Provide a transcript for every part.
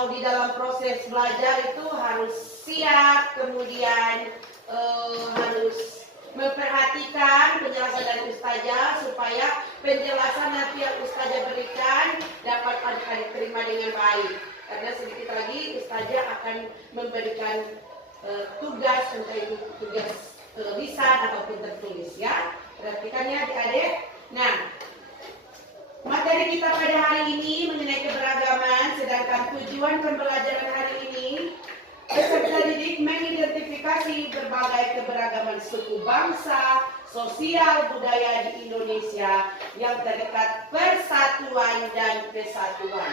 kalau di dalam proses belajar itu harus siap, kemudian harus memperhatikan penjelasan dari ustazah supaya penjelasan nanti yang ustazah berikan dapat adik-adik terima dengan baik. Karena sedikit lagi ustazah akan memberikan tugas, entah itu tugas lisan ataupun tertulis ya. Perhatikan ya adik-adik. Nah, materi kita pada hari ini mengenai keberagaman, sedangkan tujuan pembelajaran hari ini peserta didik mengidentifikasi berbagai keberagaman suku bangsa, sosial, budaya di Indonesia yang terdekat persatuan dan kesatuan.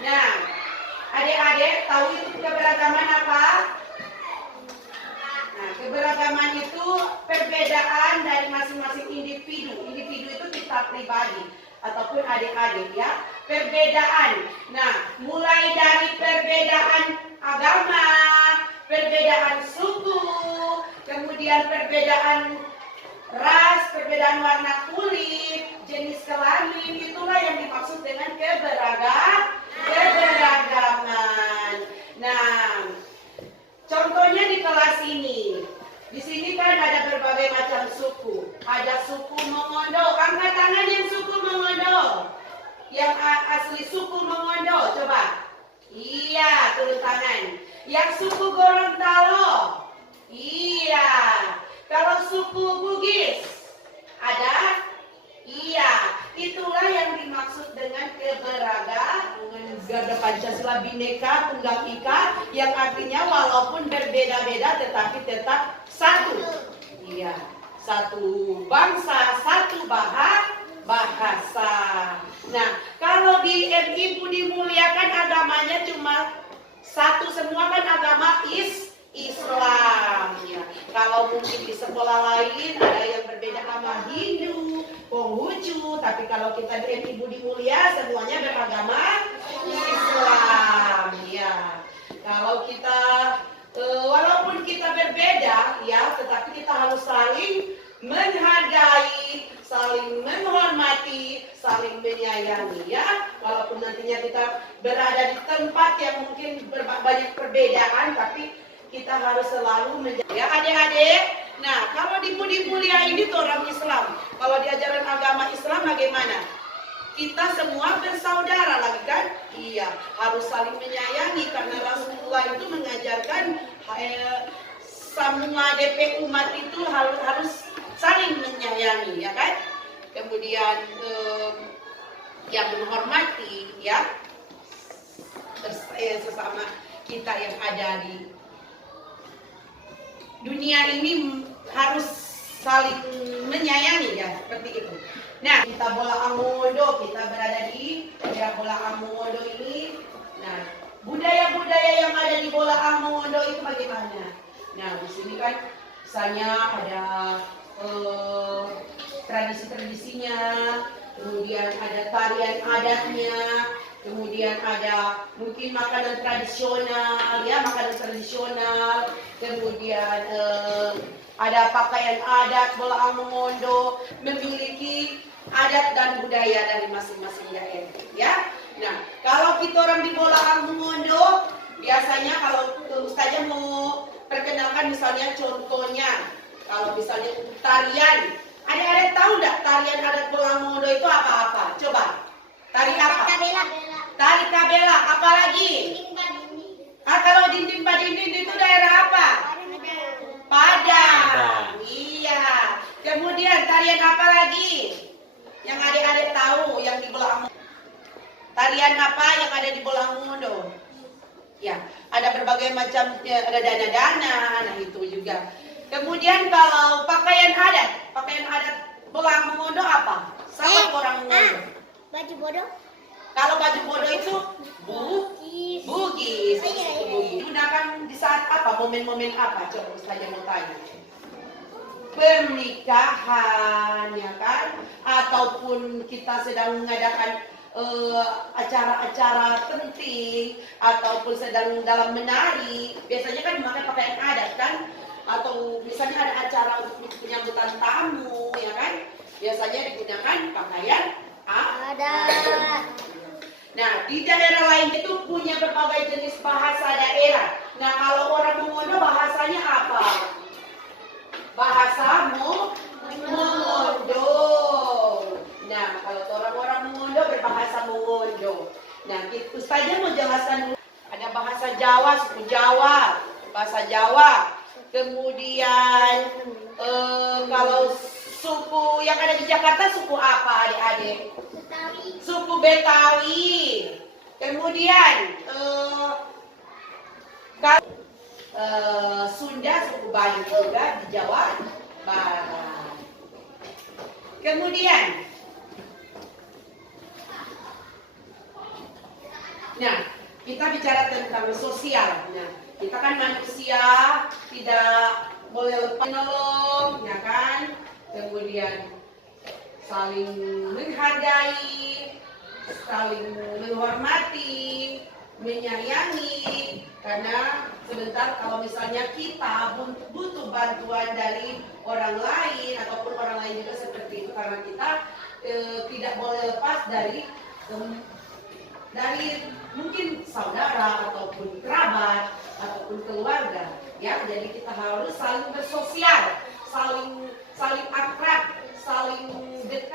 Nah, adik-adik tahu itu keberagaman apa? Nah, keberagaman itu perbedaan dari masing-masing individu. Individu itu kita pribadi ataupun adik-adik ya. Perbedaan. Nah, mulai dari perbedaan agama, perbedaan suku, kemudian perbedaan ras, perbedaan warna kulit, jenis kelamin, itulah yang dimaksud dengan keberagaman. Nah, contohnya di kelas ini. Di sini kan ada berbagai macam suku. Ada suku Mongondo. Angkat tangan yang suku Mongondo. Yang asli suku Mongondo, coba. Iya, turun tangan. Yang suku Gorontalo. Iya. Kalau suku Bugis ada? Iya. Itulah yang dimaksud dengan keberagaman. Garda Pancasila Bhinneka Tunggal Ika, yang artinya walaupun berbeda-beda tetapi tetap satu. Iya. Satu bangsa, satu bahasa. Nah, kalau di MI Budi Mulia kan agamanya cuma satu semua kan agama Islam. Ya. Kalau mungkin di sekolah lain ada yang berbeda sama Hindu, Konghucu, tapi kalau kita di MI Budi Mulia semuanya beragama Islam. Ya. Kalau kita walaupun kita berbeda ya, tetapi kita harus saling menghargai, saling menghormati, saling menyayangi ya. Walaupun nantinya kita berada di tempat yang mungkin banyak perbedaan, tapi kita harus selalu menjaga ya adik-adik. Nah, kalau di Budi Mulia ini tuh orang Islam. Kalau di ajaran agama Islam bagaimana? Kita semua bersaudara lagi kan? Iya, harus saling menyayangi karena Rasulullah itu mengajarkan semua DP umat itu harus saling menyayangi ya kan? Kemudian yang menghormati ya sesama kita yang ada di dunia ini harus saling menyayangi ya, seperti itu. Nah, kita bola Amondo, kita berada di daerah bola Amondo ini. Nah, budaya-budaya yang ada di bola Amondo itu bagaimana? Nah, di sini kan misalnya ada tradisi-tradisinya, kemudian ada tarian adatnya, kemudian ada mungkin makanan tradisional, ya makanan tradisional, kemudian ada pakaian adat bola Amondo, memiliki adat dan budaya dari masing-masing daerah, ya. Nah, kalau kita orang di bola Amondo, biasanya kalau ustazah mau perkenalkan misalnya contohnya, kalau misalnya untuk tarian, ada tahu nggak tarian adat bola Amondo itu apa-apa? Coba, tari apa? Tari kabela, apalagi? Kalau dinding badinding itu daerah apa? Padang. Iya. Kemudian tarian apa lagi? Yang adik-adik tahu yang di bola Amondo. Tarian apa yang ada di bola Amondo? Ya, ada berbagai macam, ada dana-dana, nah itu juga. Kemudian kalau pakaian adat bola Amondo apa? Sama orang Amondo. Baju bodoh. Kalau baju bodoh itu Bugis. Digunakan di saat apa? Momen-momen apa? Coba ustazah mau tanya. Pernikahan, ya kan? Ataupun kita sedang mengadakan acara-acara penting, ataupun sedang dalam menari. Biasanya kan memakai pakaian adat kan? Atau misalnya ada acara untuk penyambutan tamu, ya kan? Biasanya digunakan pakaian adat. Nah, Nah, di daerah lain itu punya berbagai jenis bahasa daerah. Nah, kalau orang Mongondo bahasanya apa? Bahasa Mongondo. Nah, kalau orang-orang Mongondo berbahasa Mongondo. Nah, Ustazah mau jelaskan dulu. Ada bahasa Jawa, suku Jawa, bahasa Jawa. Kemudian kalau suku yang ada di Jakarta suku apa adik-adik? Betawi. Suku Betawi. Kemudian Sunda suku Bali juga di Jawa Barat. Kemudian, nah kita bicara tentang sosial. Nah, kita kan manusia tidak boleh lepas menolong, ya kan? Kemudian saling menghargai, saling menghormati, menyayangi. Karena sebentar kalau misalnya kita butuh bantuan dari orang lain ataupun orang lain juga seperti itu, karena kita tidak boleh lepas dari mungkin saudara ataupun kerabat ataupun keluarga, ya. Jadi kita harus saling bersosial, saling akrab, saling dekat.